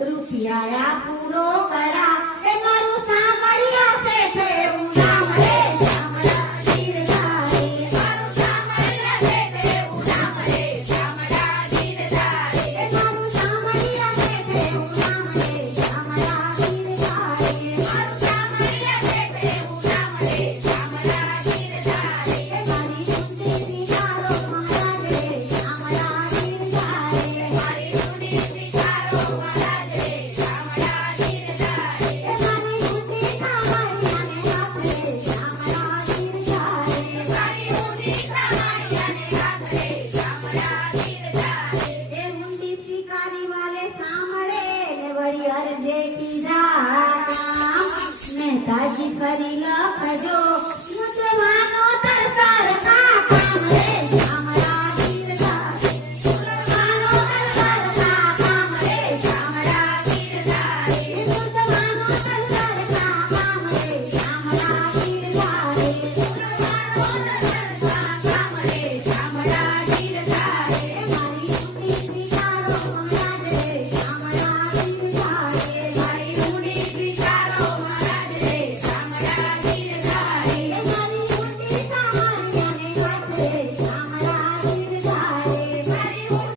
રૂપિયા પૂરો કરા એ મારું સાંભળ્યા છે એવું નામ રે શામળા ગીરધારી મારું સાંભળ્યા છે એવું નામ રે શામળા ગીરધારી એ મારું સાંભળ્યા છે એવું નામ રે શામળા ગીરધારી મારું સાંભળ્યા છે એવું નામ રે શામળા ગીરધારી એ મારી સુંદી વિચારો મહારાજ રે શામળા ગીરધારી મારી સુંદી વિચારો મહારાજ રે શામળા ગીરધારી એ મારી સુંદી કામળિયાને હાથ રે શામળા ગીરધારી મારી સુંદી કામળિયાને હાથ રે શામળા ગીરધારી એ મુંડી શિકારી વાલે સાંભળે ને વળી અરજે કીધા મહેતાજી ફરી લખજો